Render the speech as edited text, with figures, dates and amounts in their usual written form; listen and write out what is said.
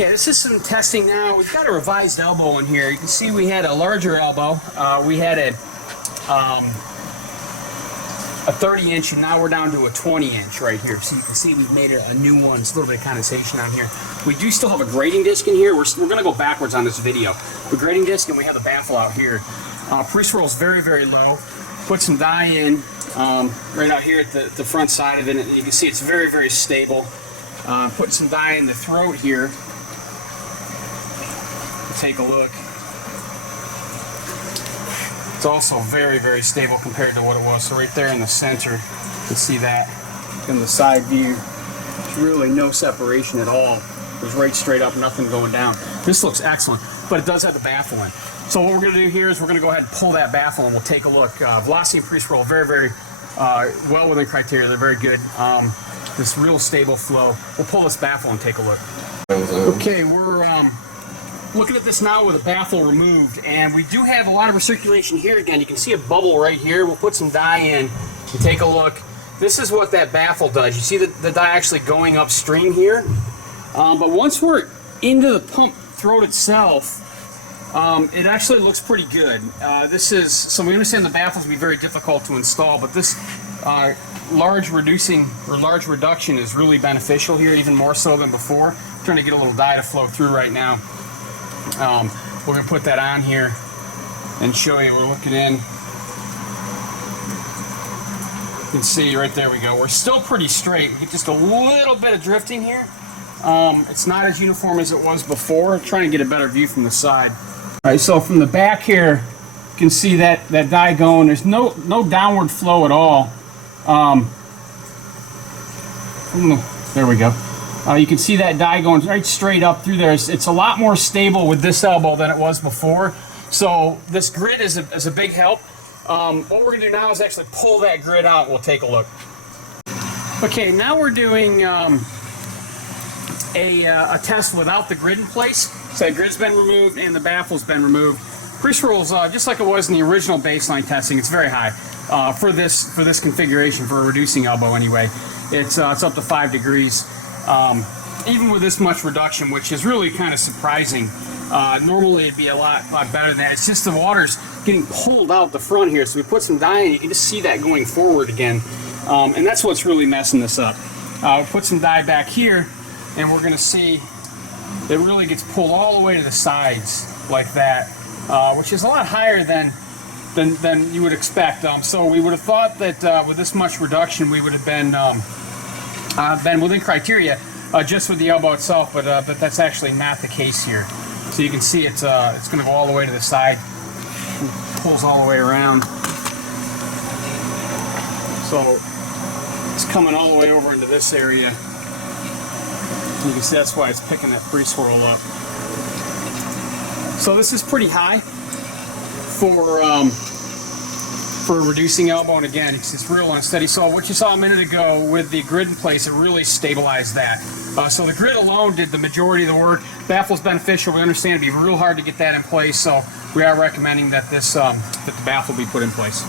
Okay, this is some testing now. We've got a revised elbow in here. You can see we had a larger elbow. We had a 30-inch, and now we're down to a 20-inch right here. So you can see we've made a new one. It's a little bit of condensation on here. We do still have a grading disc in here. We're going to go backwards on this video. The grading disc, and we have the baffle out here. Pre-swirl is very, very low. Put some dye in right out here at the front side of it, and you can see it's very, very stable. Put some dye in the throat here. Take a look. It's also very, very stable compared to what it was. So right there in the center, you can see that in the side view. There's really no separation at all. It was right straight up, nothing going down. This looks excellent, but it does have the baffle in. So what we're going to do here is we're going to go ahead and pull that baffle, and we'll take a look. Velocity and pre-swirl, very, very well within criteria. They're very good. This real stable flow. We'll pull this baffle and take a look. Okay, we're looking at this now with the baffle removed, and we do have a lot of recirculation here. Again, you can see a bubble right here. We'll put some dye in and take a look. This is what that baffle does. You see the dye actually going upstream here. But once we're into the pump throat itself, it actually looks pretty good. So we understand the baffles will be very difficult to install, but this large reduction is really beneficial here, even more so than before. I'm trying to get a little dye to flow through right now. We're going to put that on here and show you. We're looking in. You can see right there we go. We're still pretty straight. We get just a little bit of drifting here. It's not as uniform as it was before. I'm trying to get a better view from the side. All right, so from the back here, you can see that dye going. There's no downward flow at all. There we go. You can see that dye going right straight up through there. It's a lot more stable with this elbow than it was before. So this grid is a big help. What we're going to do now is actually pull that grid out, and we'll take a look. Okay, now we're doing a test without the grid in place. So the grid's been removed and the baffle's been removed. Pre-swirl's just like it was in the original baseline testing. It's very high for this configuration, for a reducing elbow anyway. It's up to 5 degrees. Even with this much reduction, which is really kind of surprising. Normally it'd be a lot better than that. It's just the water's getting pulled out the front here, so we put some dye in. You can just see that going forward again, and that's what's really messing this up. We'll put some dye back here, and we're going to see it really gets pulled all the way to the sides like that, which is a lot higher than you would expect. So we would have thought that with this much reduction we would have been within criteria just with the elbow itself, but that's actually not the case here. So you can see it's going to go all the way to the side, pulls all the way around. So it's coming all the way over into this area. You can see that's why it's picking that pre-swirl up. So this is pretty high for a reducing elbow, and again, it's real unsteady. So what you saw a minute ago with the grid in place, it really stabilized that. So the grid alone did the majority of the work. Baffle's beneficial. We understand it'd be real hard to get that in place, so we are recommending that that the baffle be put in place.